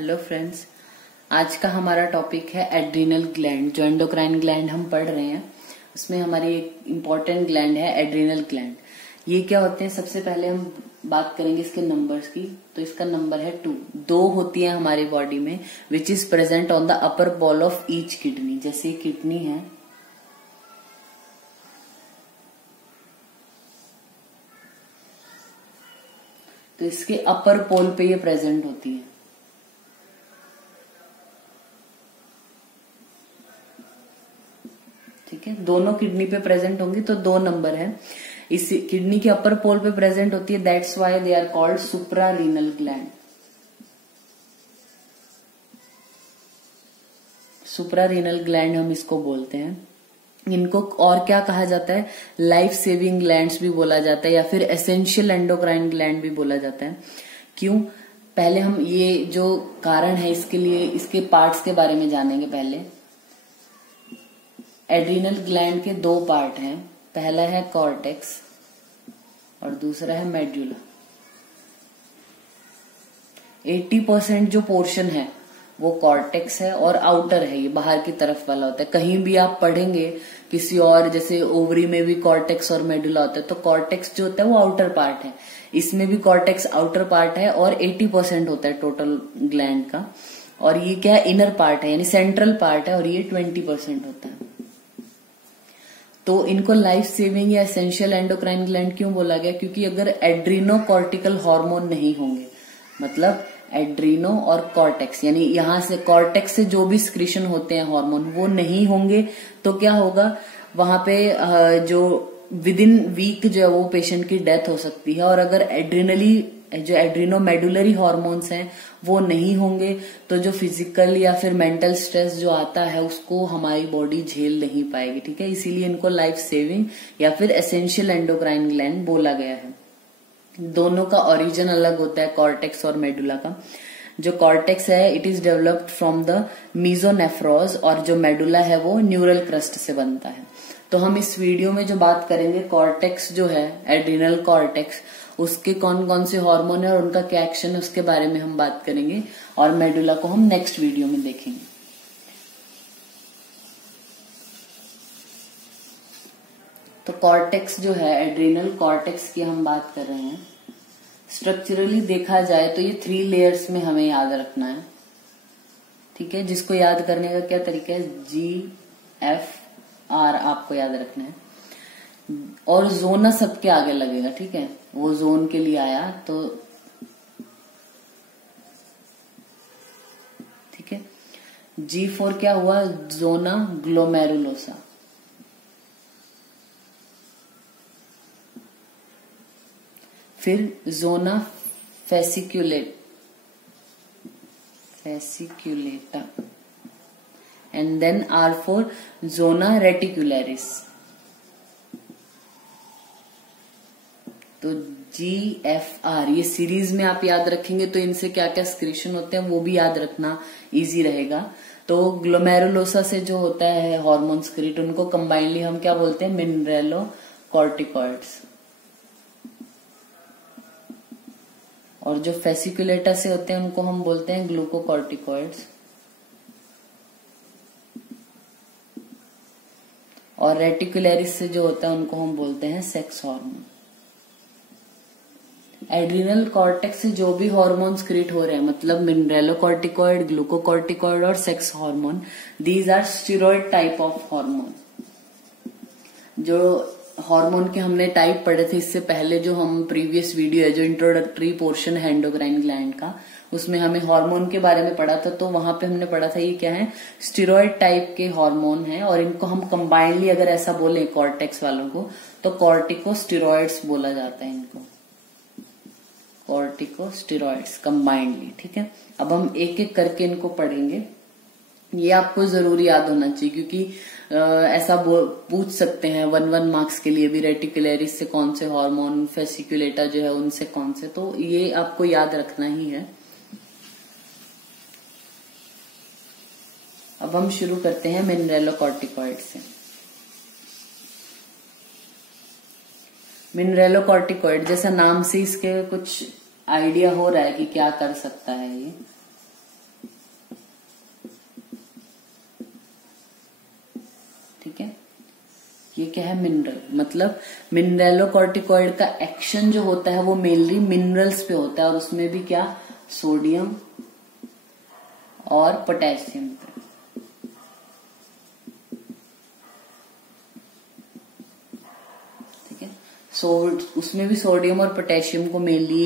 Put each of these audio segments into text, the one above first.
Hello friends, आज का हमारा टॉपिक है एड्रीनल ग्लैंड। जो एंडोक्राइन ग्लैंड हम पढ़ रहे हैं उसमें हमारी एक इम्पॉर्टेंट ग्लैंड है एड्रीनल ग्लैंड। ये क्या होते हैं, सबसे पहले हम बात करेंगे इसके नंबर्स की। तो इसका नंबर है 2। 2 होती है हमारी बॉडी में which is present on the upper ball of each kidney. जैसे किडनी है, तो इसके अपर पोल पे ये प्रेजेंट होती है। ठीक है, दोनों किडनी पे प्रेजेंट होंगी तो 2 नंबर है। इस किडनी के अपर पोल पे प्रेजेंट होती है, that's why they are called suprarenal gland. Suprarenal gland हम इसको बोलते हैं। इनको और क्या कहा जाता है, लाइफ सेविंग ग्लैंड्स भी बोला जाता है या फिर एसेंशियल एंडोक्राइन ग्लैंड भी बोला जाता है। क्यों? पहले हम ये जो कारण है इसके लिए इसके पार्ट्स के बारे में जानेंगे। पहले एड्रीनल ग्लैंड के 2 पार्ट हैं, पहला है कॉर्टेक्स और दूसरा है मेडुला। 80% जो पोर्शन है वो कॉर्टेक्स है और आउटर है, ये बाहर की तरफ वाला होता है। कहीं भी आप पढ़ेंगे किसी और, जैसे ओवरी में भी कॉर्टेक्स और मेडुला होता है, तो कॉर्टेक्स जो होता है वो आउटर पार्ट है। इसमें भी कॉर्टेक्स आउटर पार्ट है और 80% होता है टोटल ग्लैंड का। और ये क्या है, इनर पार्ट है यानी सेंट्रल पार्ट है और ये 20% होता है। तो इनको लाइफ सेविंग या एसेंशियल एंडोक्राइन ग्लैंड क्यों बोला गया? क्योंकि अगर एड्रीनो कॉर्टिकल हार्मोन नहीं होंगे, मतलब एड्रीनो और कॉर्टेक्स यानी यहां से कॉर्टेक्स से जो भी सिक्रीशन होते हैं हार्मोन वो नहीं होंगे, तो क्या होगा, वहां पे जो विद इन वीक जो है वो पेशेंट की डेथ हो सकती है। और अगर जो एड्रीनोमेडुलरी हार्मोन्स हैं वो नहीं होंगे तो जो फिजिकल या फिर मेंटल स्ट्रेस जो आता है उसको हमारी बॉडी झेल नहीं पाएगी। ठीक है, इसीलिए इनको लाइफ सेविंग या फिर एसेंशियल एंडोक्राइन ग्लैंड बोला गया है। दोनों का ओरिजिन अलग होता है, कॉर्टेक्स और मेडुला का। जो कॉर्टेक्स है it is developed from the mesonephros और जो मेडुला है वो न्यूरल क्रस्ट से बनता है। तो हम इस वीडियो में जो बात करेंगे, कॉर्टेक्स जो है एड्रीनल कॉर्टेक्स, उसके कौन कौन से हार्मोन है और उनका क्या एक्शन है उसके बारे में हम बात करेंगे। और मेडुला को हम नेक्स्ट वीडियो में देखेंगे। तो कॉर्टेक्स जो है, एड्रीनल कॉर्टेक्स की हम बात कर रहे हैं। स्ट्रक्चरली देखा जाए तो ये 3 लेयर्स में हमें याद रखना है। ठीक है, जिसको याद करने का क्या तरीका है, GFR आपको याद रखना है। और जोना सबके आगे लगेगा। ठीक है, वो जोन के लिए आया तो ठीक है। G4 क्या हुआ, जोना ग्लोमेरुलोसा। फिर zona fasciculata and then R4 zona reticularis. तो GFR ये सीरीज में आप याद रखेंगे तो इनसे क्या क्या सिक्रीशन होते हैं वो भी याद रखना इजी रहेगा। तो ग्लोमेरुलोसा से जो होता है हार्मोन सिक्रीट, उनको कंबाइनली हम क्या बोलते हैं, मिनरेलोकॉर्टिकॉइड्स। और जो फेसिकुलेटा से होते हैं उनको हम बोलते हैं ग्लूकोकॉर्टिकॉइड्स। और रेटिकुलरिस से जो होता है उनको हम बोलते हैं सेक्स हार्मोन। एड्रीनल कॉर्टेक्स से जो भी हार्मोन क्रिएट हो रहे हैं, मतलब मिनरेलोकॉर्टिकॉइड, ग्लूकोकॉर्टिकॉइड और sex hormone, these are steroid type of hormone. जो हार्मोन के हमने टाइप पढ़े थे इससे पहले, जो हम प्रीवियस वीडियो है जो इंट्रोडक्टरी पोर्शन है एंडोक्राइन ग्लैंड का, उसमें हमें हार्मोन के बारे में पढ़ा था। तो वहां पे हमने पढ़ा था ये क्या है, स्टेरॉइड टाइप के हार्मोन है। और इनको हम कंबाइनली अगर ऐसा बोले कॉर्टेक्स वालों को तो कॉर्टिकोस्टेरॉइड्स बोला जाता है इनको, कॉर्टिकोस्टेरॉइड्स कंबाइंडली। ठीक है, अब हम एक एक करके इनको पढ़ेंगे। ये आपको जरूर याद होना चाहिए क्योंकि ऐसा पूछ सकते हैं 1 मार्क्स के लिए भी, रेटिकुलरिस से कौन से हार्मोन, फेसिकुलेटा जो है उनसे कौन से, तो ये आपको याद रखना ही है। अब हम शुरू करते हैं मिनरेलोकॉर्टिकॉइड से। मिनरेलोकॉर्टिकॉइड जैसा नाम से इसके कुछ आइडिया हो रहा है कि क्या कर सकता है ये। ये क्या है, मिनरल। मतलब मिनरलोकॉर्टिकॉइड का एक्शन जो होता है वो मेनली मिनरल्स पे होता है, और उसमें भी क्या, सोडियम और पोटेशियम पे। ठीक है, उसमें भी सोडियम और पोटेशियम को मेनली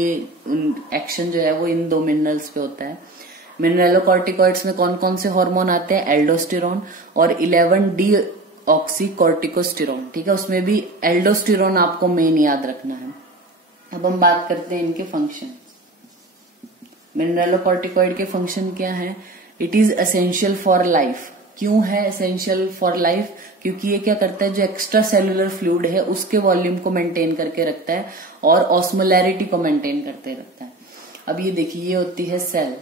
एक्शन जो है वो इन दो मिनरल्स पे होता है। मिनरलोकॉर्टिकॉइड्स में कौन कौन से हार्मोन आते हैं, एल्डोस्टेरोन और 11D ऑक्सीकोर्टिकोस्टेरोन। ठीक है, उसमें भी एल्डोस्टेरोन आपको मेन याद रखना है। अब हम बात करते हैं इनके फंक्शन। मिनरलोकॉर्टिकॉइड के फंक्शन क्या है, it is essential for life. क्यों है एसेंशियल फॉर लाइफ, क्योंकि ये क्या करता है, जो एक्स्ट्रा सेलुलर फ्लूइड है उसके वॉल्यूम को मेंटेन करके रखता है और ऑस्मोलैरिटी को मेंटेन करते रखता है। अब ये देखिए, ये होती है सेल।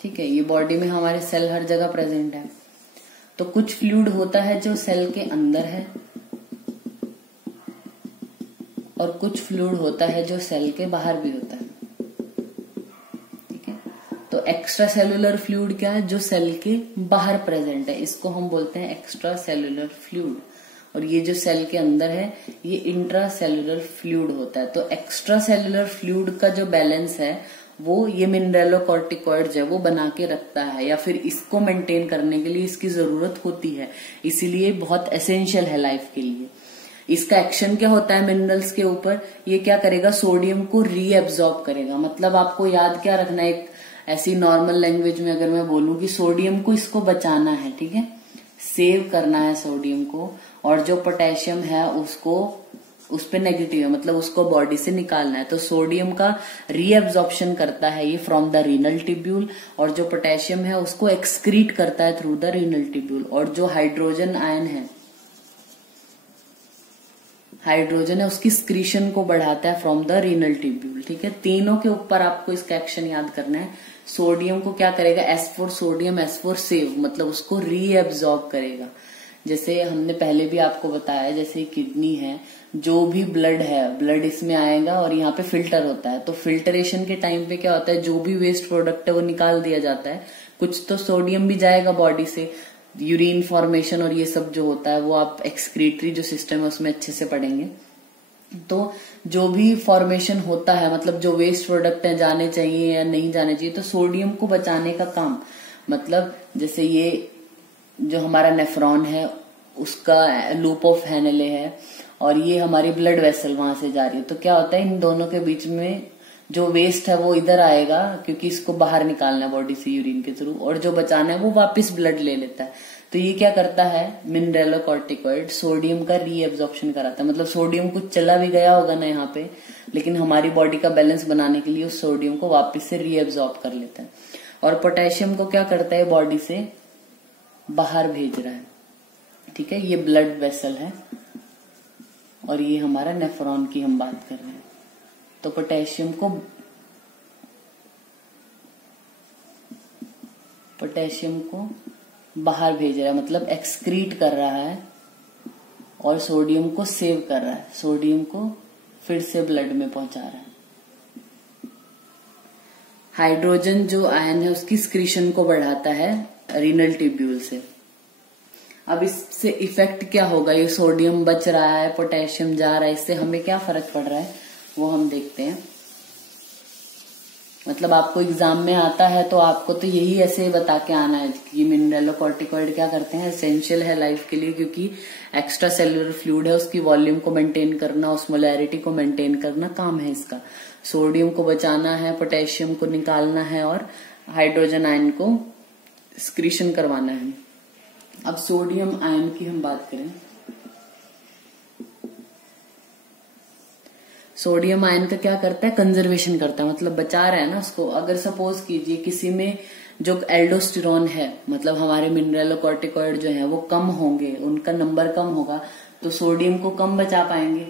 ठीक है, ये बॉडी में हमारे सेल हर जगह प्रेजेंट है। तो कुछ फ्लूइड होता है जो सेल के अंदर है और कुछ फ्लूइड होता है जो सेल के बाहर भी होता है। ठीक है, तो एक्स्ट्रा सेलुलर फ्लूइड क्या है, जो सेल के बाहर प्रेजेंट है, इसको हम बोलते हैं एक्स्ट्रा सेलुलर फ्लूइड। और ये जो सेल के अंदर है ये इंट्रा सेलुलर फ्लूइड होता है। तो एक्स्ट्रा सेलुलर फ्लूइड का जो बैलेंस है वो ये मिनरलोकॉर्टिकॉइड जो है वो बना के रखता है, या फिर इसको मेंटेन करने के लिए इसकी जरूरत होती है, इसीलिए बहुत एसेंशियल है लाइफ के लिए। इसका एक्शन क्या होता है मिनरल्स के ऊपर, ये क्या करेगा, सोडियम को रीएब्सॉर्ब करेगा। मतलब आपको याद क्या रखना है, एक ऐसी नॉर्मल लैंग्वेज में अगर मैं बोलूं कि सोडियम को इसको बचाना है, ठीक है, सेव करना है सोडियम को, और जो पोटेशियम है उसको, उस पे नेगेटिव है, मतलब उसको बॉडी से निकालना है। तो सोडियम का रीएब्सॉर्प्शन करता है ये फ्रॉम द रीनल ट्यूब्यूल, और जो पोटेशियम है उसको एक्सक्रीट करता है थ्रू द रीनल ट्यूब्यूल। और जो हाइड्रोजन आयन है, हाइड्रोजन है, उसकी स्क्रीशन को बढ़ाता है फ्रॉम द रीनल ट्यूब्यूल। ठीक है, तीनों के ऊपर आपको इसका एक्शन याद करना है। सोडियम को क्या करेगा, S for sodium, S for save, मतलब उसको रीएब्सॉर्ब करेगा। जैसे हमने पहले भी आपको बताया, जैसे किडनी है, जो भी ब्लड है, ब्लड इसमें आएगा और यहाँ पे फिल्टर होता है। तो फिल्टरेशन के टाइम पे क्या होता है, जो भी वेस्ट प्रोडक्ट है वो निकाल दिया जाता है। कुछ तो सोडियम भी जाएगा बॉडी से, यूरिन फॉर्मेशन और ये सब जो होता है वो आप एक्सक्रीटरी जो सिस्टम है उसमें अच्छे से पढ़ेंगे। तो जो भी फॉर्मेशन होता है, मतलब जो वेस्ट प्रोडक्ट है जाने चाहिए या नहीं जाने चाहिए, तो सोडियम को बचाने का काम, मतलब जैसे ये जो हमारा नेफ्रॉन है उसका लूप ऑफ हेनले है, और ये हमारी ब्लड वेसल वहां से जा रही है। तो क्या होता है, इन दोनों के बीच में जो वेस्ट है वो इधर आएगा, क्योंकि इसको बाहर निकालना है बॉडी से यूरिन के थ्रू, और जो बचाना है वो वापस ब्लड ले लेता है। तो ये क्या करता है, मिनरलोकॉर्टिकॉइड सोडियम का रीएब्सॉर्प्शन कराता है। मतलब सोडियम कुछ चला भी गया होगा ना यहाँ पे, लेकिन हमारी बॉडी का बैलेंस बनाने के लिए उस सोडियम को वापस से रीएब्सॉर्ब कर लेता है। और पोटेशियम को क्या करता है, बॉडी से बाहर भेज रहा है। ठीक है, ये ब्लड वेसल है और ये हमारा नेफ्रॉन की हम बात कर रहे हैं। तो पोटेशियम को बाहर भेज रहा है, मतलब एक्सक्रीट कर रहा है, और सोडियम को सेव कर रहा है, सोडियम को फिर से ब्लड में पहुंचा रहा है। हाइड्रोजन जो आयन है उसकी स्क्रीशन को बढ़ाता है रीनल ट्यूब्यूल से। अब इससे इफेक्ट क्या होगा, ये सोडियम बच रहा है, पोटेशियम जा रहा है, इससे हमें क्या फर्क पड़ रहा है वो हम देखते हैं। मतलब आपको एग्जाम में आता है तो आपको तो यही ऐसे बता के आना है कि मिनरलोकॉर्टिकॉइड क्या करते हैं, एसेंशियल है लाइफ के लिए, क्योंकि एक्स्ट्रा सेलुलर फ्लूइड है, उसकी वॉल्यूम को मेंटेन करना, ऑस्मोलैरिटी को मेंटेन करना काम है इसका। सोडियम को बचाना है, पोटेशियम को निकालना है, और हाइड्रोजन आयन को स्क्रीशन करवाना है। अब सोडियम आयन की हम बात करें, सोडियम आयन का क्या करता है, कंजर्वेशन करता है, मतलब बचा रहा है ना उसको। अगर सपोज कीजिए किसी में जो एल्डोस्टेरोन है, मतलब हमारे मिनरलोकॉर्टिकॉइड जो है वो कम होंगे, उनका नंबर कम होगा, तो सोडियम को कम बचा पाएंगे,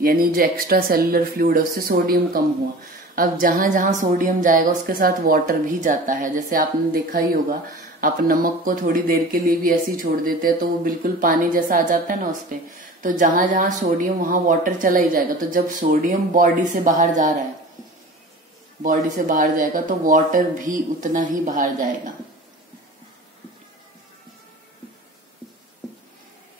यानी जो एक्स्ट्रा सेलुलर फ्लूइड है उससे सोडियम कम हुआ। अब जहां जहां सोडियम जाएगा उसके साथ वाटर भी जाता है। जैसे आपने देखा ही होगा, आप नमक को थोड़ी देर के लिए भी ऐसे ही छोड़ देते हैं तो वो बिल्कुल पानी जैसा आ जाता है ना उस पे। तो जहां जहां सोडियम वहां वाटर चला ही जाएगा। तो जब सोडियम बॉडी से बाहर जा रहा है, बॉडी से बाहर जाएगा तो वाटर भी उतना ही बाहर जाएगा।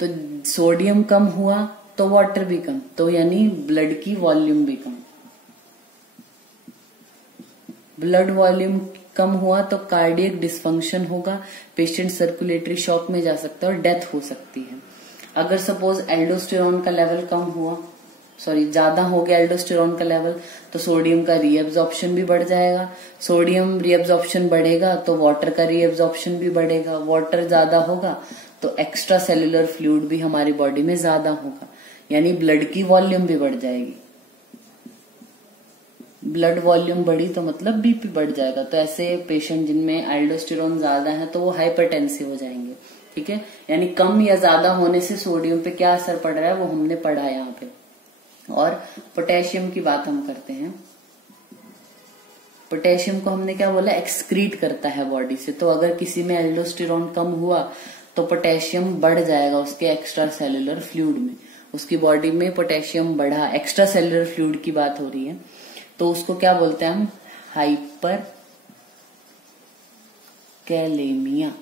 तो सोडियम कम हुआ तो वाटर भी कम, तो यानी ब्लड की वॉल्यूम भी कम। ब्लड वॉल्यूम कम हुआ तो कार्डियक डिसफंक्शन होगा, पेशेंट सर्कुलेटरी शॉक में जा सकता है और डेथ हो सकती है। अगर सपोज एल्डोस्टेरोन का लेवल कम हुआ, ज्यादा हो गया एल्डोस्टेरोन का लेवल, तो सोडियम का रीएब्जॉर्प्शन भी बढ़ जाएगा। सोडियम रीएब्जॉर्प्शन बढ़ेगा तो वाटर का रीएब्जॉर्प्शन भी बढ़ेगा। वाटर ज्यादा होगा तो एक्स्ट्रा सेलुलर फ्लूइड भी हमारी बॉडी में ज्यादा होगा, यानी ब्लड की वॉल्यूम भी बढ़ जाएगी। ब्लड वॉल्यूम बढ़ी तो मतलब बीपी बढ़ जाएगा। तो ऐसे पेशेंट जिनमें एल्डोस्टेरोन ज्यादा है तो वो हाइपरटेंसिव हो जाएंगे। ठीक है, यानी कम या ज्यादा होने से सोडियम पे क्या असर पड़ रहा है वो हमने पढ़ा है यहाँ पे। और पोटेशियम की बात हम करते हैं। पोटेशियम को हमने क्या बोला, एक्सक्रीट करता है बॉडी से। तो अगर किसी में एल्डोस्टेरोन कम हुआ तो पोटेशियम बढ़ जाएगा उसके एक्स्ट्रा सेलुलर फ्लूइड में। उसकी बॉडी में पोटेशियम बढ़ा, एक्स्ट्रा सेलुलर फ्लूइड की बात हो रही है, तो उसको क्या बोलते हैं हम, हाइपर कैलेमिया।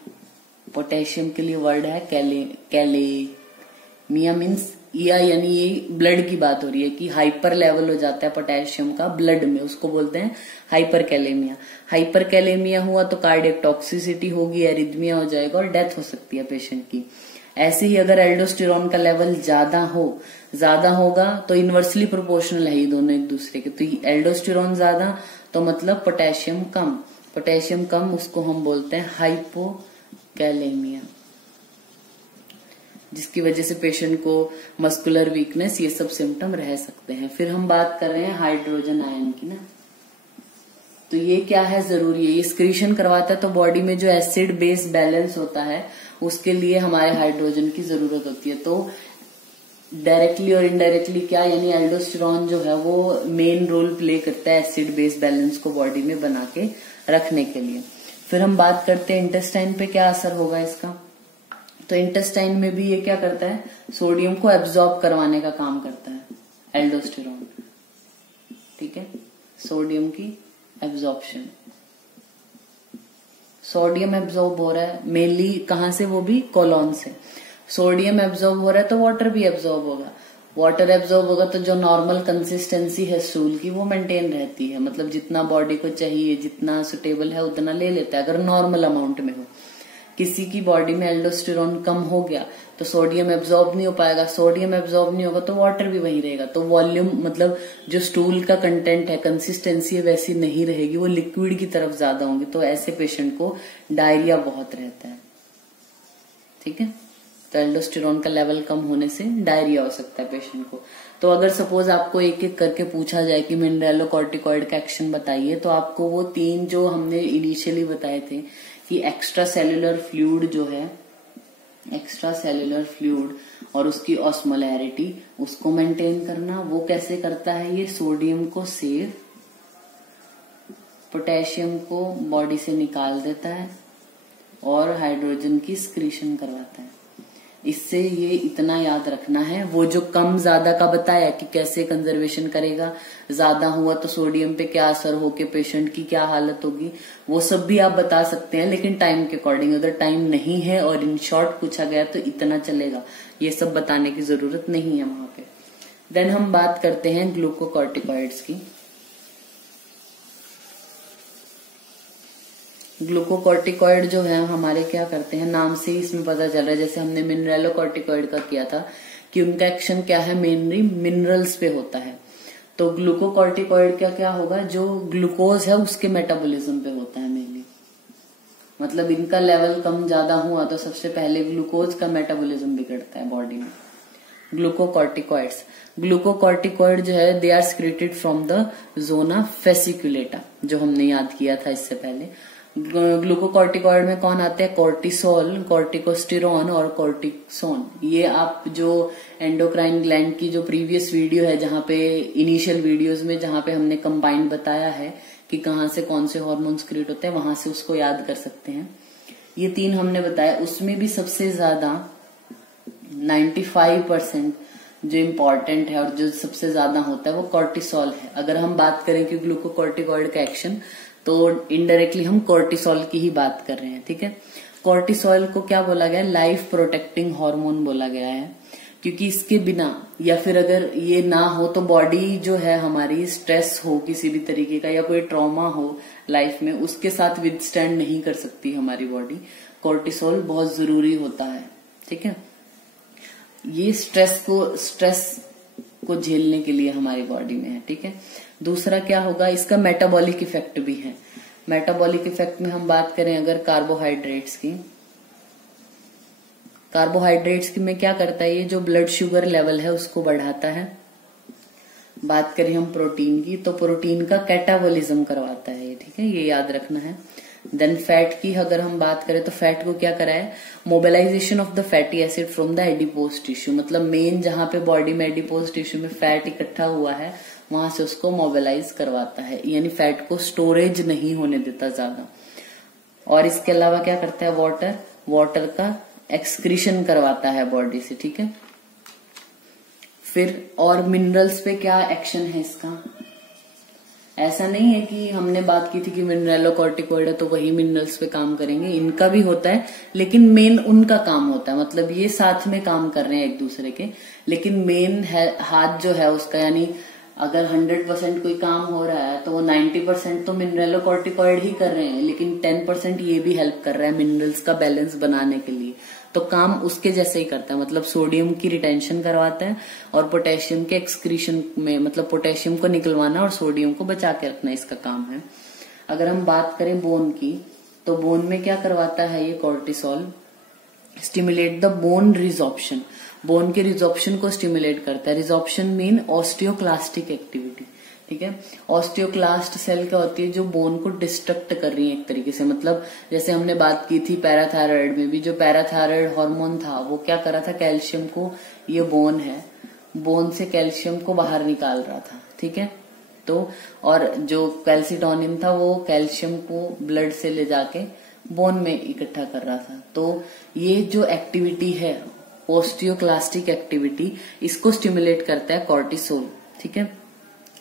पोटेशियम के लिए वर्ड है कैलेमिया, मीन्स या यानी ये ब्लड की बात हो रही है कि हाइपर लेवल हो जाता है पोटेशियम का ब्लड में, उसको बोलते हैं हाइपर कैलेमिया। हाइपर कैलेमिया हुआ तो कार्डियक टॉक्सिसिटी होगी, एरिथमिया हो जाएगा और डेथ हो सकती है पेशेंट की। ऐसे ही अगर एल्डोस्टेरोन का लेवल ज्यादा होगा तो इनवर्सली प्रोपोर्शनल है ये दोनों एक दूसरे के। तो एल्डोस्टेरोन ज्यादा तो मतलब पोटेशियम कम, उसको हम बोलते हैं हाइपोकैलेमिया, जिसकी वजह से पेशेंट को मस्कुलर वीकनेस ये सब सिम्टम रह सकते हैं। फिर हम बात कर रहे हैं हाइड्रोजन आयन की ना, तो ये क्या है, जरूरी है, ये स्क्रीशन करवाता है। तो बॉडी में जो एसिड बेस बैलेंस होता है उसके लिए हमारे हाइड्रोजन की जरूरत होती है। तो डायरेक्टली और इनडायरेक्टली क्या, यानी एल्डोस्टेरोन जो है वो मेन रोल प्ले करता है एसिड बेस बैलेंस को बॉडी में बना के रखने के लिए। फिर हम बात करते हैं इंटेस्टाइन पे क्या असर होगा इसका। तो इंटेस्टाइन में भी ये क्या करता है, सोडियम को एब्जॉर्ब करवाने का काम करता है एल्डोस्टेरोन। ठीक है, सोडियम की एब्जॉर्प्शन, सोडियम एब्जॉर्ब हो रहा है मेनली कहां से, वो भी कोलोन से। सोडियम एब्जॉर्ब हो रहा है तो वाटर भी एब्जॉर्ब होगा। वाटर एब्जॉर्ब होगा तो जो नॉर्मल कंसिस्टेंसी है स्टूल की वो मेंटेन रहती है, मतलब जितना बॉडी को चाहिए, जितना सुटेबल है उतना ले लेता है अगर नॉर्मल अमाउंट में हो। किसी की बॉडी में एल्डोस्टेरोन कम हो गया तो सोडियम एब्जॉर्ब नहीं हो पाएगा, सोडियम एब्जॉर्ब नहीं होगा तो वाटर भी वही रहेगा। तो वॉल्यूम मतलब जो स्टूल का कंटेंट है, कंसिस्टेंसी है वैसी नहीं रहेगी, वो लिक्विड की तरफ ज्यादा होंगे। तो ऐसे पेशेंट को डायरिया बहुत रहता है। ठीक है, तो एल्डोस्टेरोन का लेवल कम होने से डायरिया हो सकता है पेशेंट को। तो अगर सपोज आपको एक एक करके पूछा जाए कि मिनरलोकॉर्टिकॉइड का एक्शन बताइए, तो आपको वो तीन जो हमने इनिशियली बताए थे कि एक्स्ट्रा सेलुलर फ्लूइड जो है, एक्स्ट्रा सेलुलर फ्लूइड और उसकी ऑस्मोलैरिटी उसको मेंटेन करना, वो कैसे करता है, ये सोडियम को सेव, पोटेशियम को बॉडी से निकाल देता है और हाइड्रोजन की स्क्रीशन करवाता है। इससे ये इतना याद रखना है, वो जो कम ज्यादा का बताया कि कैसे कंजर्वेशन करेगा, ज्यादा हुआ तो सोडियम पे क्या असर होके पेशेंट की क्या हालत होगी, वो सब भी आप बता सकते हैं, लेकिन टाइम के अकॉर्डिंग। अगर टाइम नहीं है और इन शॉर्ट पूछा गया तो इतना चलेगा, ये सब बताने की जरूरत नहीं है वहां पे। देन हम बात करते हैं ग्लूकोकॉर्टिकॉइड्स की। ग्लूकोकॉर्टिकॉइड जो है हमारे क्या करते हैं, नाम से ही इसमें पता चल रहा है, जैसे हमने मिनरलोकॉर्टिकॉइड का किया था कि उनका एक्शन क्या है, मेनली मिनरल्स पे होता है। तो ग्लूकोकॉर्टिकॉइड का क्या होगा, जो ग्लूकोज है उसके मेटाबॉलिज्म पे होता है मेनली। मतलब इनका लेवल कम ज्यादा हुआ तो सबसे पहले ग्लूकोज का मेटाबॉलिज्म बिगड़ता है बॉडी में। ग्लूकोकॉर्टिकॉइड्स, ग्लूकोकॉर्टिकॉइड जो है they are secreted from the zona fasciculata, जो हमने याद किया था इससे पहले। ग्लूकोकॉर्टिकॉइड में कौन आते हैं, कोर्टिसोल, कोर्टिकोस्टेरोन और कोर्टिसोन। ये आप जो एंडोक्राइन ग्लैंड की जो प्रीवियस वीडियो है, जहां पे इनिशियल वीडियोस में जहां पे हमने कंबाइंड बताया है कि कहाँ से कौन से हार्मोन्स क्रिएट होते हैं, वहां से उसको याद कर सकते हैं। ये तीन हमने बताया, उसमें भी सबसे ज्यादा 95% जो इम्पोर्टेंट है और जो सबसे ज्यादा होता है वो कोर्टिसोल है। अगर हम बात करें कि ग्लूकोकॉर्टिकॉइड का एक्शन, तो इनडायरेक्टली हम कोर्टिसोल की ही बात कर रहे हैं। ठीक है, कॉर्टिसोल को क्या बोला गया है, लाइफ प्रोटेक्टिंग हार्मोन बोला गया है, क्योंकि इसके बिना या फिर अगर ये ना हो तो बॉडी जो है हमारी स्ट्रेस हो किसी भी तरीके का या कोई ट्रॉमा हो लाइफ में, उसके साथ विदस्टैंड नहीं कर सकती हमारी बॉडी। कॉर्टिसोल बहुत जरूरी होता है, ठीक है। ये स्ट्रेस को झेलने के लिए हमारी बॉडी में है, ठीक है। दूसरा क्या होगा, इसका मेटाबॉलिक इफेक्ट भी है। मेटाबॉलिक इफेक्ट में हम बात करें अगर कार्बोहाइड्रेट्स की में क्या करता है, ये जो ब्लड शुगर लेवल है उसको बढ़ाता है। बात करें हम प्रोटीन की, तो प्रोटीन का कैटाबॉलिज्म करवाता है ये, ठीक है, ये याद रखना है। देन फैट की अगर हम बात करें तो फैट को क्या कराए, mobilization of the fatty acid from the adipose tissue, मतलब मेन जहां पे बॉडी में एडिपोज टिश्यू में फैट इकट्ठा हुआ है वहां से उसको मोबिलाइज करवाता है, यानी फैट को स्टोरेज नहीं होने देता ज्यादा। और इसके अलावा क्या करता है, वाटर का एक्सक्रीशन करवाता है बॉडी से, ठीक है। फिर और मिनरल्स पे क्या एक्शन है इसका, ऐसा नहीं है कि हमने बात की थी कि मिनरलोकॉर्टिकॉइड है तो वही मिनरल्स पे काम करेंगे, इनका भी होता है लेकिन मेन उनका काम होता है, मतलब ये साथ में काम कर रहे हैं एक दूसरे के, लेकिन मेन है हाथ जो है उसका, यानी अगर 100% कोई काम हो रहा है तो वो 90% तो मिनरलोकॉर्टिकॉइड ही कर रहे हैं, लेकिन 10% ये भी हेल्प कर रहा है मिनरल्स का बैलेंस बनाने के लिए, तो काम उसके जैसे ही करता है, मतलब सोडियम की रिटेंशन करवाता है और पोटेशियम के एक्सक्रीशन में, मतलब पोटेशियम को निकलवाना और सोडियम को बचा के रखना इसका काम है। अगर हम बात करें बोन की, तो बोन में क्या करवाता है ये cortisol, stimulate the bone resorption, bone के रिजॉर्प्शन को स्टिमुलेट करता है। रिजॉर्प्शन मीन ऑस्टियोक्लास्टिक एक्टिविटी, ठीक है। ऑस्टियोक्लास्ट सेल क्या होती है, जो बोन को डिस्ट्रक्ट कर रही है एक तरीके से, मतलब जैसे हमने बात की थी पैराथायराइड में भी, जो पैराथायराइड हार्मोन था वो क्या कर रहा था, कैल्शियम को, ये बोन है, बोन से कैल्शियम को बाहर निकाल रहा था, ठीक है। तो और जो कैल्सिटोनिन था वो कैल्शियम को ब्लड से ले जाके बोन में इकट्ठा कर रहा था। तो ये जो एक्टिविटी है ऑस्टियोक्लास्टिक एक्टिविटी, इसको स्टिमुलेट करता है कॉर्टिसोल, ठीक है।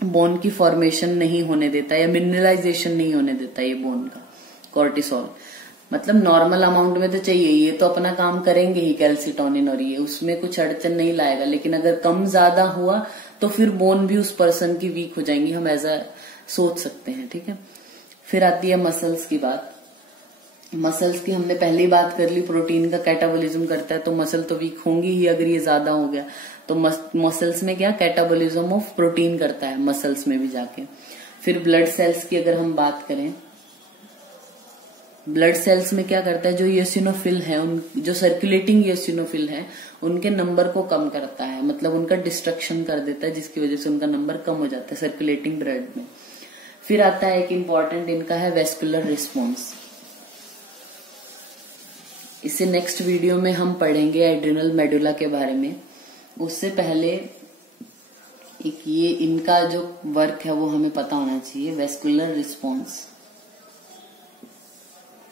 बोन की फॉर्मेशन नहीं होने देता या मिनरलाइजेशन नहीं होने देता ये बोन का कॉर्टिसोल, मतलब नॉर्मल अमाउंट में तो चाहिए, ये तो अपना काम करेंगे ही कैल्सिटोनिन और ये, उसमें कुछ अड़चन नहीं लाएगा, लेकिन अगर कम ज्यादा हुआ तो फिर बोन भी उस पर्सन की वीक हो जाएंगी, हम ऐसा सोच सकते हैं, ठीक है। फिर आती है मसल्स की बात। मसल्स की हमने पहले ही बात कर ली, प्रोटीन का कैटाबॉलिज्म करता है तो मसल तो वीक होंगी ही अगर ये ज्यादा हो गया, तो मसल्स में क्या कैटाबॉलिज्म ऑफ प्रोटीन करता है मसल्स में भी जाके। फिर ब्लड सेल्स की अगर हम बात करें, ब्लड सेल्स में क्या करता है, जो ईओसिनोफिल है, जो सर्कुलेटिंग ईओसिनोफिल है उनके नंबर को कम करता है, मतलब उनका डिस्ट्रक्शन कर देता है, जिसकी वजह से उनका नंबर कम हो जाता है सर्कुलेटिंग ब्लड में। फिर आता है एक इम्पॉर्टेंट इनका है वेस्कुलर रिस्पॉन्स, इसे नेक्स्ट वीडियो में हम पढ़ेंगे एड्रिनल मेडुला के बारे में। उससे पहले एक ये इनका जो वर्क है वो हमें पता होना चाहिए, वेस्कुलर रिस्पॉन्स,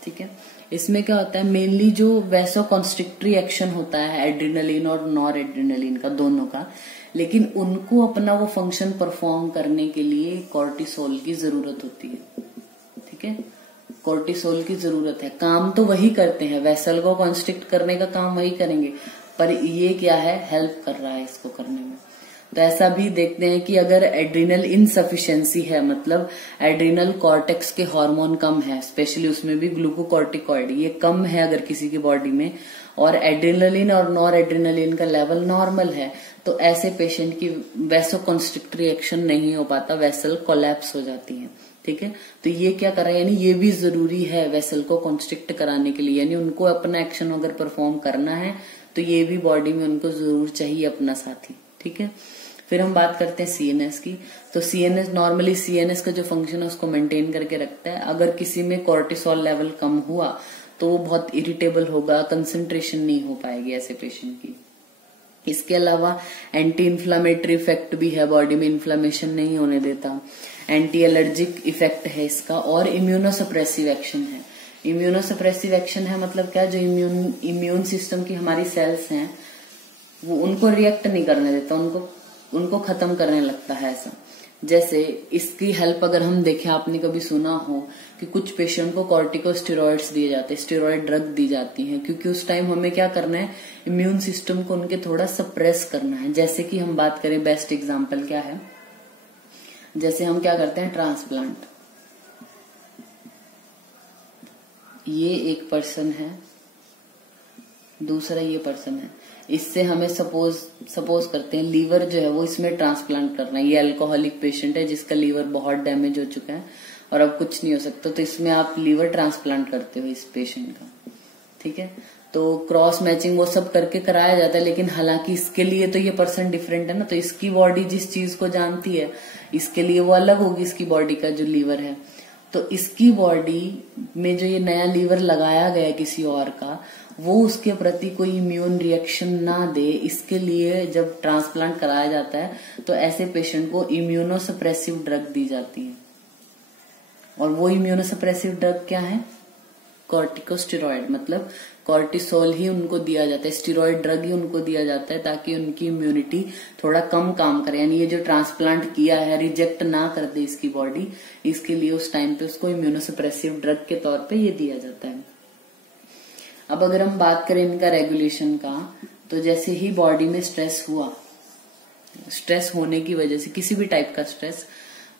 ठीक है। इसमें क्या होता है, मेनली जो वैसोकॉन्स्ट्रिक्टरी एक्शन होता है एड्रिनलिन और नॉर एड्रिनलिन का, दोनों का, लेकिन उनको अपना वो फंक्शन परफॉर्म करने के लिए कॉर्टिसोल की जरूरत होती है, ठीक है। कॉर्टिसोल की जरूरत है, काम तो वही करते हैं, वेसल को कॉन्स्ट्रिक्ट करने का काम वही करेंगे, पर ये क्या है, हेल्प कर रहा है इसको करने में। तो ऐसा भी देखते हैं कि अगर एड्रिनल इनसफिशिएंसी है, मतलब एड्रिनल कॉर्टेक्स के हार्मोन कम है, स्पेशली उसमें भी ग्लूकोकॉर्टिकॉइड, ये कम है अगर किसी की बॉडी में, और एड्रिनलिन और नॉर एड्रिनलिन का लेवल नॉर्मल है, तो ऐसे पेशेंट की वैसोकॉन्स्ट्रिक्टरी एक्शन नहीं हो पाता, वेसल कोलैप्स हो जाती है, ठीक है। तो ये क्या कर रहा है, यानी ये भी जरूरी है वेसल को कॉन्स्ट्रिक्ट कराने के लिए, यानी उनको अपना एक्शन अगर परफॉर्म करना है तो ये भी बॉडी में उनको जरूर चाहिए अपना साथी, ठीक है। फिर हम बात करते हैं सीएनएस की। तो सीएनएस, नॉर्मली सीएनएस का जो फंक्शन है उसको मेंटेन करके रखता है। अगर किसी में कॉर्टिसोल लेवल कम हुआ तो वो बहुत इरिटेबल होगा, कंसंट्रेशन नहीं हो पाएगी ऐसे पेशेंट की। इसके अलावा एंटी इन्फ्लामेटरी इफेक्ट भी है, बॉडी में इन्फ्लामेशन नहीं होने देता, एंटी एलर्जिक इफेक्ट है इसका, और इम्यूनोसप्रेसिव एक्शन है। इम्यूनोसप्रेसिव एक्शन है मतलब क्या, जो इम्यून सिस्टम की हमारी सेल्स हैं वो उनको रिएक्ट नहीं करने देता, उनको खत्म करने लगता है ऐसा। जैसे इसकी हेल्प अगर हम देखें, आपने कभी सुना हो कि कुछ पेशेंट को कॉर्टिकोस्टेरॉइड्स दिए जाते हैं, स्टेरॉइड ड्रग दी जाती हैं, क्योंकि उस टाइम हमें क्या करना है, इम्यून सिस्टम को उनके थोड़ा सप्रेस करना है। जैसे कि हम बात करें, बेस्ट एग्जांपल क्या है, जैसे हम क्या करते हैं, ट्रांसप्लांट। ये एक पर्सन है, दूसरा ये पर्सन है, इससे हमें सपोज करते हैं लीवर जो है वो इसमें ट्रांसप्लांट करना है। ये अल्कोहलिक पेशेंट है जिसका लीवर बहुत डैमेज हो चुका है और अब कुछ नहीं हो सकता, तो इसमें आप लीवर ट्रांसप्लांट करते हो इस पेशेंट का, ठीक है। तो क्रॉस मैचिंग वो सब करके कराया जाता है, लेकिन हालांकि इसके लिए तो ये पर्सन डिफरेंट है ना, तो इसकी बॉडी जिस चीज को जानती है, इसके लिए वो अलग होगी, इसकी बॉडी का जो लीवर है। तो इसकी बॉडी में जो ये नया लीवर लगाया गया है किसी और का, वो उसके प्रति कोई इम्यून रिएक्शन ना दे, इसके लिए जब ट्रांसप्लांट कराया जाता है तो ऐसे पेशेंट को इम्यूनोसप्रेसिव ड्रग दी जाती है। और वो इम्यूनोसप्रेसिव ड्रग क्या है, कॉर्टिकोस्टेरॉइड, मतलब कॉर्टिसोल ही उनको दिया जाता है, स्टेरॉइड ड्रग ही उनको दिया जाता है, ताकि उनकी इम्यूनिटी थोड़ा कम काम करे, यानी ये जो ट्रांसप्लांट किया है रिजेक्ट ना कर दे इसकी बॉडी, इसके लिए उस टाइम पे उसको इम्यूनोसप्रेसिव ड्रग के तौर पे ये दिया जाता है। अब अगर हम बात करें इनका रेगुलेशन का, तो जैसे ही बॉडी में स्ट्रेस हुआ, स्ट्रेस होने की वजह से, किसी भी टाइप का स्ट्रेस,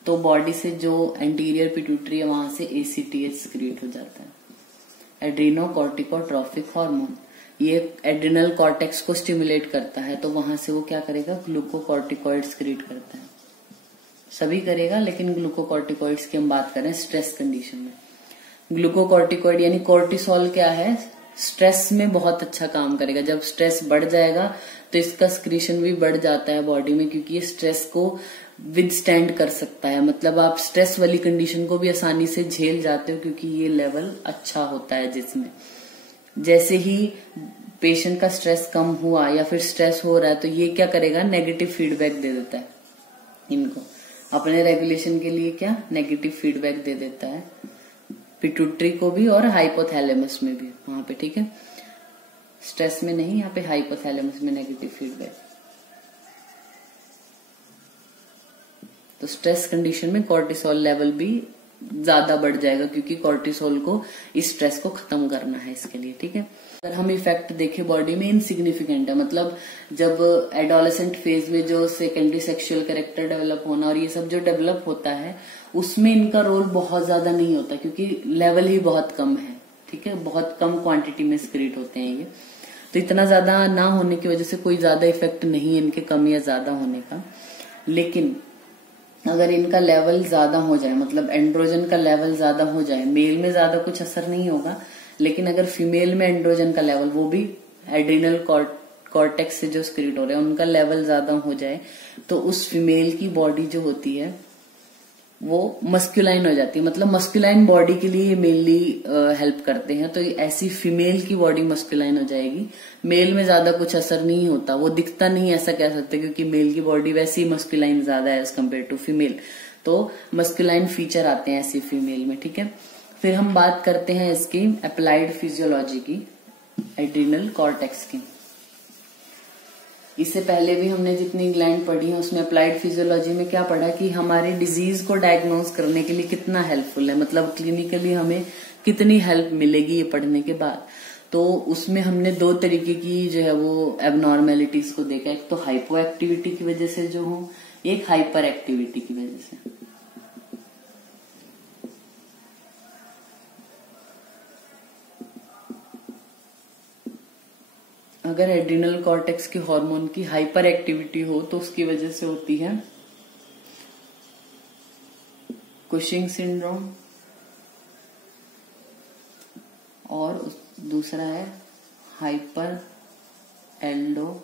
तो बॉडी से जो एंटीरियर पिट्यूटरी है वहां से ACTH सिक्रिएट हो जाता है, एड्रीनोकॉर्टिकोट्रॉफिक हार्मोन। ये एड्रिनल कॉर्टेक्स को स्टिमुलेट करता है, तो वहां से वो क्या करेगा, ग्लूकोकॉर्टिकॉइड सिक्रिएट करता है। सभी करेगा, लेकिन ग्लूकोकॉर्टिकॉइड्स की हम बात करें स्ट्रेस कंडीशन में। ग्लूकोकॉर्टिकॉइड यानी कोर्टिसोल क्या है, स्ट्रेस में बहुत अच्छा काम करेगा। जब स्ट्रेस बढ़ जाएगा तो इसका स्क्रीशन भी बढ़ जाता है बॉडी में, क्योंकि ये स्ट्रेस को विदस्टैंड कर सकता है, मतलब आप स्ट्रेस वाली कंडीशन को भी आसानी से झेल जाते हो, क्योंकि ये लेवल अच्छा होता है जिसमें। जैसे ही पेशेंट का स्ट्रेस कम हुआ या फिर स्ट्रेस हो रहा है, तो ये क्या करेगा, नेगेटिव फीडबैक दे देता है इनको, अपने रेगुलेशन के लिए क्या, नेगेटिव फीडबैक दे देता है पिट्यूटरी को भी और हाइपोथैलेमस में भी, वहां पे, ठीक है। स्ट्रेस में नहीं, यहाँ पे हाइपोथैलेमस में नेगेटिव फीडबैक। तो स्ट्रेस कंडीशन में कॉर्टिसोल लेवल भी ज्यादा बढ़ जाएगा, क्योंकि कॉर्टिसोल को इस स्ट्रेस को खत्म करना है इसके लिए, ठीक है। अगर हम इफेक्ट देखें बॉडी में, इनसिग्निफिकेंट है, मतलब जब एडोलेसेंट फेज में जो सेकेंडरी सेक्सुअल कैरेक्टर डेवलप होना और ये सब जो डेवलप होता है, उसमें इनका रोल बहुत ज्यादा नहीं होता, क्योंकि लेवल ही बहुत कम है, ठीक है, बहुत कम क्वांटिटी में सिक्रीट होते हैं ये। तो इतना ज्यादा ना होने की वजह से कोई ज्यादा इफेक्ट नहीं है इनके कम या ज्यादा होने का। लेकिन अगर इनका लेवल ज्यादा हो जाए, मतलब एंड्रोजन का लेवल ज्यादा हो जाए, मेल में ज्यादा कुछ असर नहीं होगा, लेकिन अगर फीमेल में एंड्रोजन का लेवल, वो भी एड्रिनल कॉर्टेक्स से जो सिक्रीट हो रहे हैं, उनका लेवल ज्यादा हो जाए, तो उस फीमेल की बॉडी जो होती है वो मस्कुलाइन हो जाती है। मतलब मस्कुलाइन बॉडी के लिए मेनली हेल्प करते हैं, तो ऐसी फीमेल की बॉडी मस्कुलाइन हो जाएगी। मेल में ज्यादा कुछ असर नहीं होता, वो दिखता नहीं ऐसा कह सकते, क्योंकि मेल की बॉडी वैसे ही मस्कुलाइन ज्यादा है एज कम्पेयर टू फीमेल, तो मस्कुलाइन फीचर आते हैं ऐसी फीमेल में, ठीक है। फिर हम बात करते हैं इसकी अप्लाइड फिजियोलॉजी की, एड्रिनल कॉर्टेक्स की। इससे पहले भी हमने जितनी ग्लैंड पढ़ी है उसमें अप्लाइड फिजियोलॉजी में क्या पढ़ा कि हमारे डिजीज को डायग्नोज करने के लिए कितना हेल्पफुल है, मतलब क्लिनिकली हमें कितनी हेल्प मिलेगी ये पढ़ने के बाद। तो उसमें हमने दो तरीके की जो है वो एबनॉर्मेलिटीज को देखा, एक तो हाइपो एक्टिविटी की वजह से जो हो, एक हाइपर एक्टिविटी की वजह से। अगर एड्रिनल कॉर्टेक्स के हार्मोन की हाइपर एक्टिविटी हो तो उसकी वजह से होती है कुशिंग सिंड्रोम, और दूसरा है हाइपर एल्डोस्टेरोनिज्म,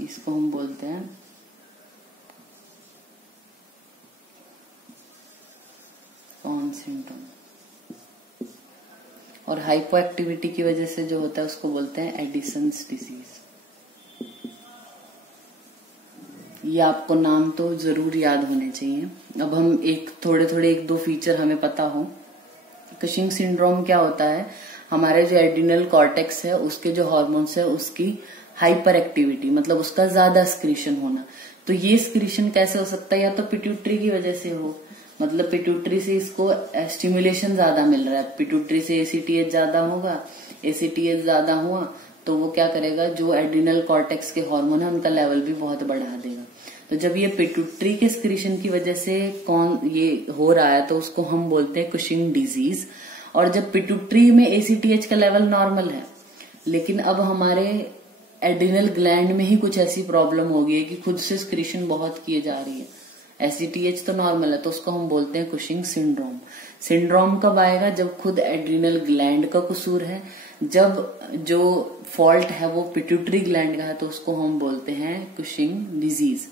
इसको हम बोलते हैं कॉन सिंड्रोम। और हाइपो एक्टिविटी की वजह से जो होता है उसको बोलते हैं एडिसन्स डिजीज। ये आपको नाम तो जरूर याद होने चाहिए। अब हम एक दो फीचर हमें पता हो। कुशिंग सिंड्रोम क्या होता है, हमारे जो एड्रिनल कॉर्टेक्स है उसके जो हार्मोन्स है उसकी हाइपर एक्टिविटी मतलब उसका ज्यादा स्क्रीशन होना। तो ये स्क्रीशन कैसे हो सकता है, या तो पिट्यूटरी की वजह से हो, मतलब पिट्यूटरी से इसको स्टिमुलेशन ज्यादा मिल रहा है, पिट्यूटरी से एसीटीएच ज्यादा होगा, एसीटीएच ज्यादा हुआ तो वो क्या करेगा, जो एड्रिनल कॉर्टेक्स के हार्मोन है उनका लेवल भी बहुत बढ़ा देगा। तो जब ये पिट्यूटरी के स्क्रीशन की वजह से ये हो रहा है तो उसको हम बोलते हैं कुशिंग डिजीज। और जब पिट्यूटरी में एसीटीएच का लेवल नॉर्मल है, लेकिन अब हमारे एड्रिनल ग्लैंड में ही कुछ ऐसी प्रॉब्लम हो गई है कि खुद से स्क्रीशन बहुत किए जा रही है, एसीटीएच तो नॉर्मल है, तो उसको हम बोलते हैं कुशिंग सिंड्रोम। सिंड्रोम कब आएगा, जब खुद एड्रिनल ग्लैंड का कसूर है, जब जो फॉल्ट है वो पिट्यूटरी ग्लैंड का है तो उसको हम बोलते हैं कुशिंग डिजीज।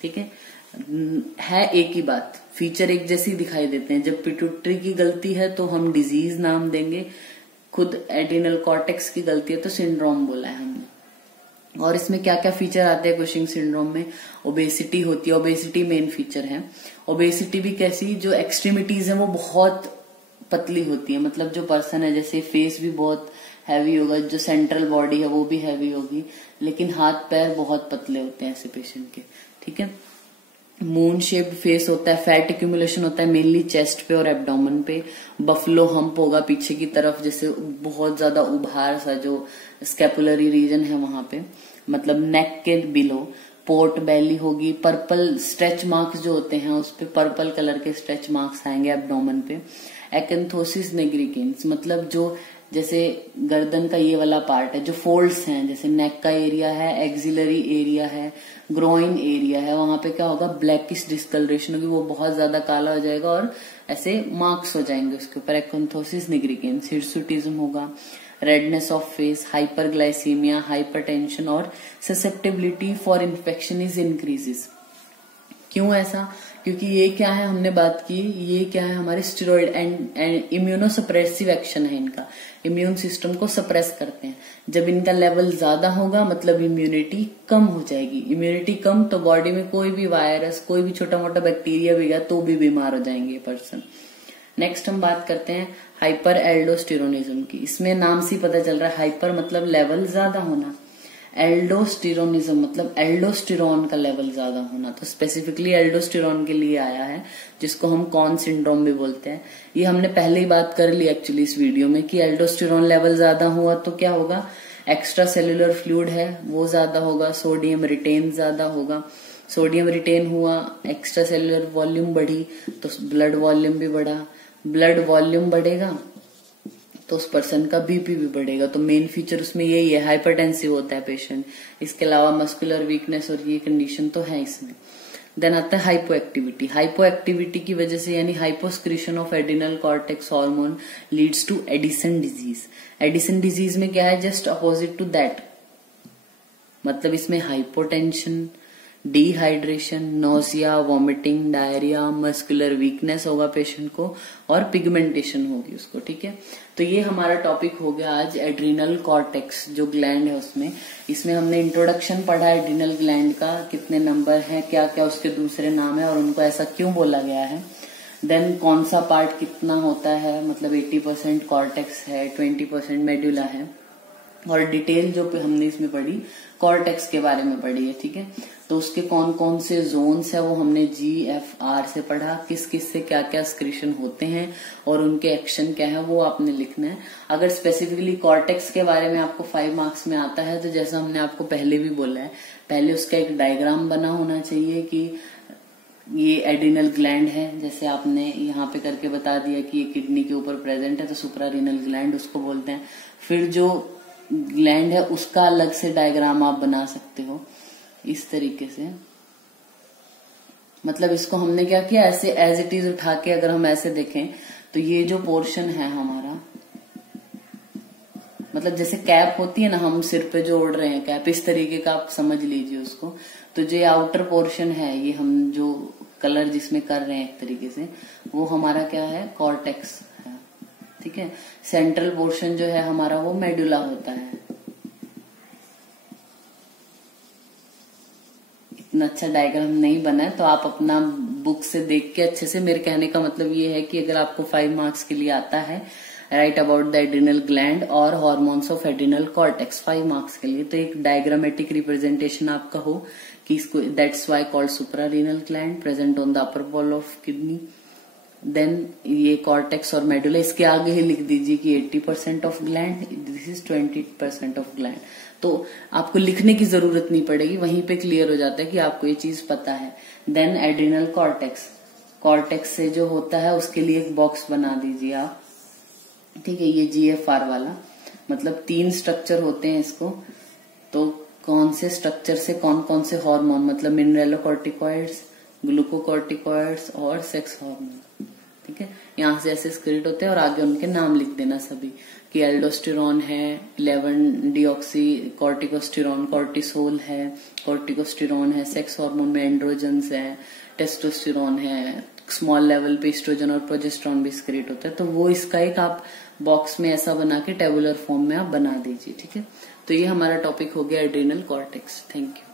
ठीक है एक ही बात, फीचर एक जैसी दिखाई देते हैं। जब पिट्यूटरी की गलती है तो हम डिजीज नाम देंगे, खुद एड्रिनल कॉर्टेक्स की गलती है तो सिंड्रोम बोला है हमने। और इसमें क्या क्या फीचर आते हैं कुशिंग सिंड्रोम में, ओबेसिटी होती है, ओबेसिटी मेन फीचर है। ओबेसिटी भी कैसी, जो एक्सट्रीमिटीज है वो बहुत पतली होती है, मतलब जो पर्सन है जैसे फेस भी बहुत हैवी होगा, जो सेंट्रल बॉडी है वो भी हैवी होगी, लेकिन हाथ पैर बहुत पतले होते हैं ऐसे पेशेंट के। ठीक है, मून शेप्ड फेस होता है, फैट एक्यूमुलेशन होता है मेनली चेस्ट पे और एब्डोमेन पे, बफलो हम्प होगा पीछे की तरफ, जैसे बहुत ज्यादा उभार सा जो स्कैपुलरी रीजन है वहां पे, मतलब नेक के बिलो, पोर्ट बेली होगी, पर्पल स्ट्रेच मार्क्स जो होते हैं उस पे पर्पल कलर के स्ट्रेच मार्क्स आएंगे एब्डोमेन पे। एक्एंथोसिस निग्रिकेंस मतलब जो जैसे गर्दन का ये वाला पार्ट है, जो फोल्ड्स हैं, जैसे नेक का एरिया है, एक्सिलरी एरिया है, ग्रोइन एरिया है, वहां पे क्या होगा, ब्लैकिश डिस्कलरेशन होगी, वो बहुत ज्यादा काला हो जाएगा और ऐसे मार्क्स हो जाएंगे उसके ऊपर, एक्एंथोसिस निग्रिकेंस। हिर्सुटिज्म होगा, redness of face, hyperglycaemia, hypertension और susceptibility for infection is increases. क्यों ऐसा, क्योंकि ये क्या है, हमने बात की, ये क्या है, हमारे स्टेरॉइड एंड इम्यूनोसप्रेसिव एक्शन है इनका, इम्यून सिस्टम को सप्रेस करते हैं। जब इनका लेवल ज्यादा होगा मतलब इम्यूनिटी कम हो जाएगी, इम्यूनिटी कम तो बॉडी में कोई भी वायरस, कोई भी छोटा मोटा बैक्टीरिया भी गया तो भी बीमार हो जाएंगे पर्सन। नेक्स्ट हम बात करते हैं हाइपर एल्डोस्टेरोनिज्म की। इसमें नाम से पता चल रहा है, हाइपर मतलब लेवल ज्यादा होना, एल्डोस्टेरोनिज्म मतलब एल्डोस्टेरोन का लेवल ज्यादा होना, तो स्पेसिफिकली एल्डोस्टेरोन के लिए आया है, जिसको हम कॉन सिंड्रोम भी बोलते हैं। ये हमने पहले ही बात कर ली एक्चुअली इस वीडियो में कि एल्डोस्टेरोन लेवल ज्यादा हुआ तो क्या होगा, एक्स्ट्रा सेलुलर फ्लूइड है वो ज्यादा होगा, सोडियम रिटेन ज्यादा होगा, सोडियम रिटेन हुआ, एक्स्ट्रा सेलुलर वॉल्यूम बढ़ी तो ब्लड वॉल्यूम भी बढ़ा, ब्लड वॉल्यूम बढ़ेगा तो उस पर्सन का बीपी भी बढ़ेगा। तो मेन फीचर उसमें यही है, हाइपरटेंसिव होता है पेशेंट। इसके अलावा मस्कुलर वीकनेस और ये कंडीशन तो है इसमें। देन आता है हाइपो एक्टिविटी। हाइपो एक्टिविटी की वजह से यानी hyposecretion of adrenal cortex hormone leads to Addison disease. Addison disease में क्या है, जस्ट अपोजिट टू दैट, मतलब इसमें hypotension, dehydration, nausea, vomiting, diarrhoea, muscular weakness होगा पेशेंट को और पिगमेंटेशन होगी उसको। ठीक है, तो ये हमारा टॉपिक हो गया आज एड्रिनल कॉर्टेक्स जो ग्लैंड है उसमें। इसमें हमने इंट्रोडक्शन पढ़ा एड्रिनल ग्लैंड का, कितने नंबर है, क्या क्या उसके दूसरे नाम है और उनको ऐसा क्यों बोला गया है। देन कौन सा पार्ट कितना होता है, मतलब 80% कॉर्टेक्स है, 20% मेडुला है, और डिटेल जो हमने इसमें पढ़ी कॉर्टेक्स के बारे में पढ़ी है। ठीक है, तो उसके कौन कौन से जोन्स है वो हमने GFR से पढ़ा, किस किस से क्या क्या स्क्रीशन होते हैं और उनके एक्शन क्या है वो आपने लिखना है। अगर स्पेसिफिकली कॉर्टेक्स के बारे में आपको 5 मार्क्स में आता है तो जैसा हमने आपको पहले भी बोला है, पहले उसका एक डायग्राम बना होना चाहिए कि ये एड्रिनल ग्लैंड है, जैसे आपने यहाँ पे करके बता दिया कि ये किडनी के ऊपर प्रेजेंट है तो सुप्रारीनल ग्लैंड उसको बोलते हैं। फिर जो ग्लैंड है उसका अलग से डायग्राम आप बना सकते हो इस तरीके से, मतलब इसको हमने क्या किया, ऐसे एज इट इज उठा के अगर हम ऐसे देखें तो ये जो पोर्शन है हमारा, मतलब जैसे कैप होती है ना, हम सिर पे जो ओढ़ रहे हैं कैप, इस तरीके का आप समझ लीजिए उसको। तो जो आउटर पोर्शन है, ये हम जो कलर जिसमें कर रहे हैं एक तरीके से, वो हमारा क्या है, कॉर्टेक्स है। ठीक है, सेंट्रल पोर्शन जो है हमारा वो मेडुला होता है। इतना अच्छा डायग्राम नहीं बना है तो आप अपना बुक से देख के अच्छे से, मेरे कहने का मतलब ये है कि अगर आपको 5 मार्क्स के लिए आता है write about the adrenal gland और hormones of adrenal cortex. 5 marks के लिए। तो एक डायग्रामेटिक रिप्रेजेंटेशन आपका हो कि इसको that's why called suprarenal gland present on the upper wall of kidney. Then ये कॉर्टेक्स और मेडुला, इसके आगे ही लिख दीजिए कि 80% of gland, this is 20% of gland. तो आपको लिखने की जरूरत नहीं पड़ेगी, वहीं पे क्लियर हो जाता है कि आपको ये चीज पता है। देन एड्रिनल कॉर्टेक्स, कॉर्टेक्स से जो होता है उसके लिए एक बॉक्स बना दीजिए आप, ठीक है। ये GFR वाला, मतलब 3 स्ट्रक्चर होते हैं इसको। तो कौन से स्ट्रक्चर से कौन कौन से हार्मोन, मतलब मिनरलोकॉर्टिकॉइड्स, ग्लूकोकॉर्टिकॉइड्स और सेक्स हार्मोन, ठीक है। यहाँ से ऐसे स्क्रिप्ट होते हैं और आगे उनके नाम लिख देना सभी, कि एल्डोस्टेरॉन है, 11 डीऑक्सी कॉर्टिकोस्टेरॉन, कॉर्टिसोल है, कॉर्टिकोस्टेरॉन है, सेक्स हार्मोन में एंड्रोजन्स है, टेस्टोस्टेरॉन है, स्मॉल लेवल पे एस्ट्रोजन और प्रोजेस्टेरॉन भी स्क्रिप्ट होता है। तो वो इसका एक आप बॉक्स में ऐसा बना के टेबुलर फॉर्म में आप बना दीजिए, ठीक है। तो ये हमारा टॉपिक हो गया एड्रिनल कॉर्टेक्स। Thank you.